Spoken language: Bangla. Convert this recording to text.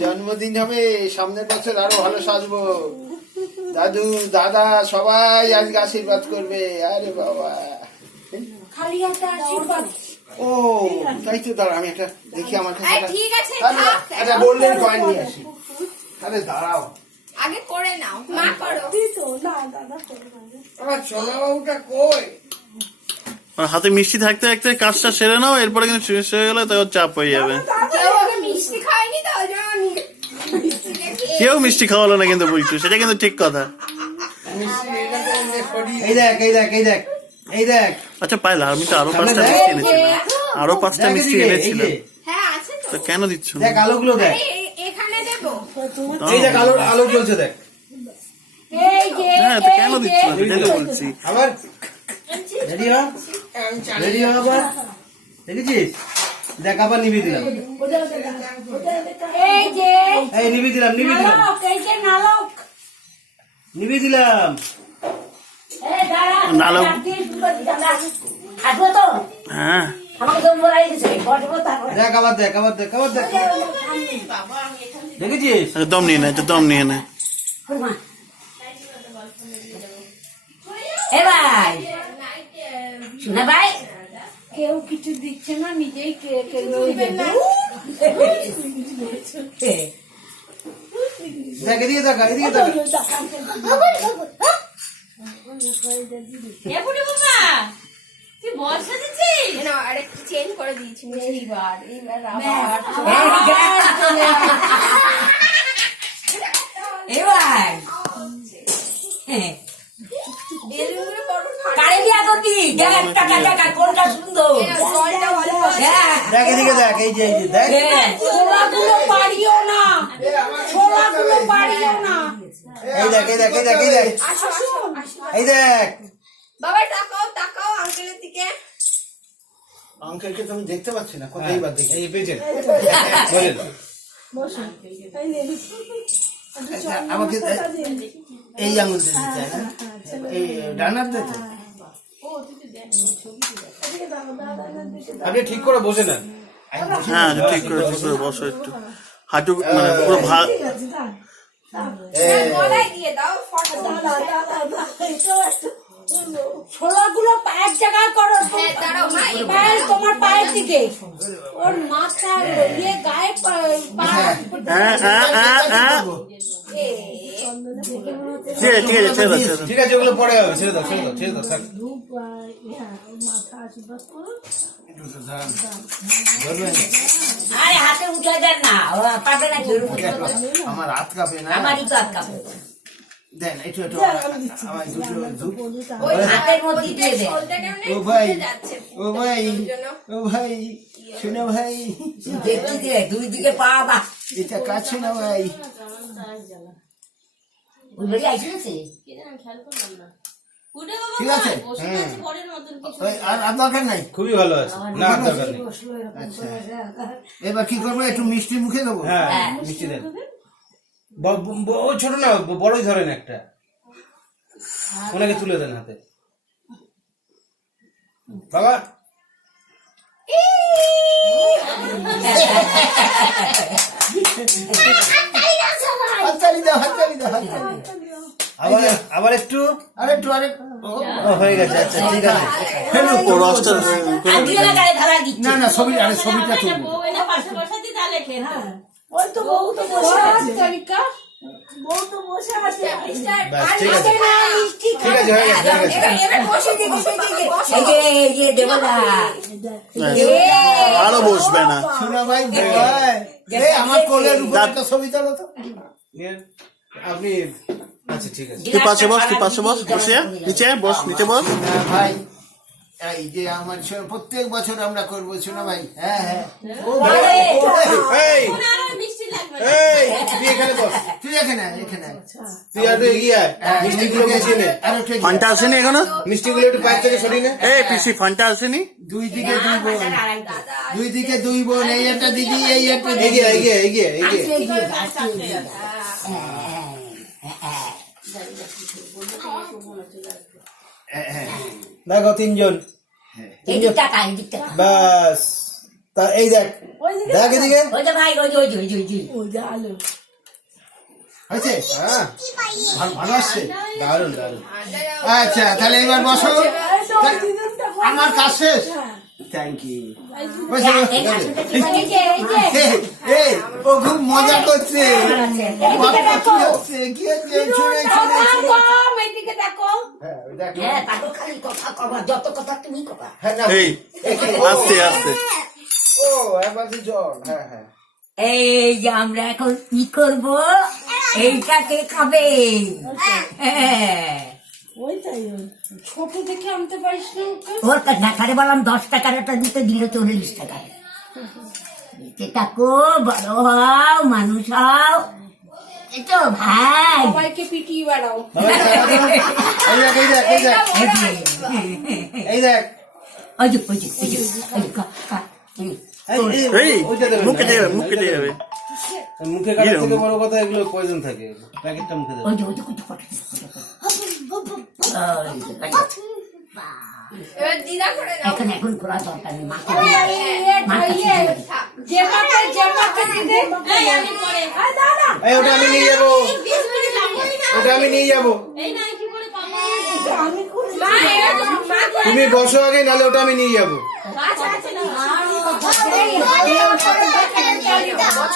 জন্মদিন হবে সামনের বছর, আরো ভালো সাজবো। দাদু দাদা সবাই আজকে আশীর্বাদ করবে। আরে বাবা, খালি একটা আশীর্বাদ। ও তাই তো, দাঁড়া আমি একটা দেখি আমার কাছে ঠিক আছে, একটা গোল্ডেন কয়েন নিয়ে আসি। আরে দাঁড়াও, আগে করে নাও, মা করো। আমার সোনাবাবুটা কই? হাতে মিষ্টি থাকতে থাকতে কাজটা সেরে নাও, এরপরে কিন্তু শেষ হয়ে গেলে তো চাপ হয়ে যাবে। কেউ আগে মিষ্টি খায়নি তো, ওই জন্য কেউ মিষ্টি খাওয়ালো না কিন্তু বুঝছো, সেটা কিন্তু ঠিক কথা। এই দেখ এই দেখ এই দেখ এই দেখ। আচ্ছা পাইলা, আমি তো আরো 5টা মিষ্টি এনেছিলাম, আরো 5টা মিষ্টি এনেছিলাম, হ্যাঁ আছে তো কেন দিচ্ছ না? দেখ আলোগুলো দেখ, এখানে দেবো। এই দেখ আলো আলো জ্বলছে দেখ। এই যে হ্যাঁ, তো কেন দিচ্ছ না সেটাই তো বলছি। আবার রেডি হ, রেডি হ আবার। দেখেছিস? দেখ আবার নিবি দিলাম। এই যে এই নিবি দিলাম, নিবি দিলাম, নালক, এই যে নালক। নিবি দিলাম। এই দাঁড়া, নালক। খাবো তো? হ্যাঁ আমাকে তো বলাই দিছে, বসবো তারপরে। দেখ আবার দেখ আবার দেখ আবার দেখ। দেখেছিস? আচ্ছা দম নিয়ে নে, দম নিয়ে নে। এ ভাই, শোনা ভাই, কেউ কিছু দিচ্ছে না, নিজেই দেখ এদিকে দেখা, এদিকে দেখা। চেঞ্জ করে দিয়েছি এইবার কোনটা সুন্দর দেখ এদিকে দেখ, এই যে এই যে দেখ। ছোলাগুলো পারিও না, ছোলাগুলো পারিও না। এই দেখ এই দেখ এই দেখ এই দেখ এই দেখ। বাবা তাকাও তাকাও আঙ্কেলের দিকে। আঙ্কেলকে তো আমি দেখতে পাচ্ছি না, কোথায় বার দেখি? এই পেছনে আমাকে এই আঙুল দিতে চাই না, এই ডানার দিতে। আপনি ঠিক করে বসে নেন। হ্যাঁ ঠিক করে বসো একটু, হাঁটু মানে পুরো ভাগ। গলায় দিয়ে দাও, ছোলাগুলো পায়ের জায়গায় করো। দাঁড়াও মা, পায়ের তোমার পায়ের দিকে, ওর মাথা ইয়ে গায়ে ঠিক আছে ছেড়ে দাও, ছেড়ে দাও। ঠিক আছে, ওগুলো পরে হবে, ছেড়ে দাও ছেড়ে দাও ছেড়ে দাও। আরে হাতে উঠে দেন না, পাবে না কেউ। আমার হাত কাঁপে না, আমারই তো হাত কাঁপে। দেন একটু একটু আমার দুটো ধূপ। ওই হাতের মধ্যে দিয়ে দে। ও ভাই ও ভাই ও ভাই শোনো ভাই, দেখি দে, দুই দিকে পা বা। এটা কাছে না ভাই। ওই বাড়ি আইসেছে? ঠিক আছে, আর দরকার নাই। খুবই ভালো আছে, না আর দরকার নেই। আচ্ছা এবার কি করবো, একটু মিষ্টি মুখে দেবো? হ্যাঁ মিষ্টি দেন। ও ছোট না, বড়ই ধরেন একটা, ওনাকে তুলে দেন হাতে। বাবা হাততালি দাও হাততালি দাও হাততালি। আবার আবার একটু আরেকটু আরেকটু। ও, হয়ে গেছে। আচ্ছা ঠিক আছে। ও রসটা না না ছবি, আরে ছবিটা তুলবো। ওই তো বউ তো বসে আছে। বউ তো বসে আছে। ব্যাস, ঠিক আছে ঠিক আছে, হয়ে গেছে হয়ে গেছে। এবার বসে দিকে এই যে দেবদা। আরো বসবে না। শোনা ভাই ভাই, এই আমার কোলের উপর একটা ছবি তোলো তো। আপনি আচ্ছা ঠিক আছে। তুই পাশে বস, তুই পাশে বস, বসে নিচে বস, নিচে বস। না ভাই, এই যে আমার প্রত্যেক বছর আমরা করবো শোনা ভাই। হ্যাঁ হ্যাঁ, ও ভাই, ও ভাই, এই এই তুই এখানে বস, তুই এখানে আয়, এখানে আয়। তুই আর ইয়ে আয়, মিষ্টিগুলো গুছিয়ে নে। আর একটু এগিয়ে ফান্টা আসেনি এখনো? মিষ্টিগুলো একটু পায়ের থেকে সরিয়ে নে। এই পিসি ফান্টা আসেনি? দুই দিকে দুই বোন, দুই দিকে দুই বোন, এই একটা দিদি এই একটা দিদি। এগিয়ে এগিয়ে এগিয়ে এগিয়ে। দেখো তিনজন, বাস তা এই দেখ ওই দিকে দেখ এদিকে ওই যে ভাই ওই যে ওই যে ওই যে ওই যে ওই যে আলো হয়েছে হ্যাঁ ভালো আসছে দারুন দারুন আচ্ছা তাহলে এবার বসো ওই দিদুনটা বল। আমার কাজ শেষ হ্যাঁ। থ্যাংক ইউ এই আসলটা কি এই যে এই ও খুব মজা করছে এইদিকে দেখো কি হচ্ছে ছুঁড়ে কথা ছুঁড়ে কম এইদিকে দেখো হ্যাঁ ওই দেখো। হ্যাঁ তাকে খালি কথা কবা যত কথা তুমি কবা হ্যাঁ না এই আস্তে আস্তে ও একবার জল হ্যাঁ হ্যাঁ এই যে আমরা এখন কি করব এইটাকে খাবে হ্যাঁ ওইটাই ওই ছোট দেখে আনতে পারিস না ওকে ওর দেখারে বললাম 10 টাকার একটা দিতে দিল 40 টাকা দিতে থাকো বড় হও মানুষ হও এই তো ভাই সবাইকে পিটিয়ে বেড়াও এই দেখ এই দেখ এই দেখ এই দেখ ওই যে ওই যে ওই যে ওই কা কা এই মুখ কেটে যাবে মুখ কেটে যাবে মুখে কাটার থেকে বড় কথা এগুলো পয়জন থাকে প্যাকেটটা মুখে দেবে ওই যে ওই যে কুটু কুটু এখন এখন খোলা দরকার নেই মাকে যে মাকে দিতে আমি পরে দাদা এই ওটা আমি নিয়ে যাবো ওটা আমি নিয়ে যাবো আমি করে তুমি বসো আগে নাহলে ওটা আমি নিয়ে যাবো মা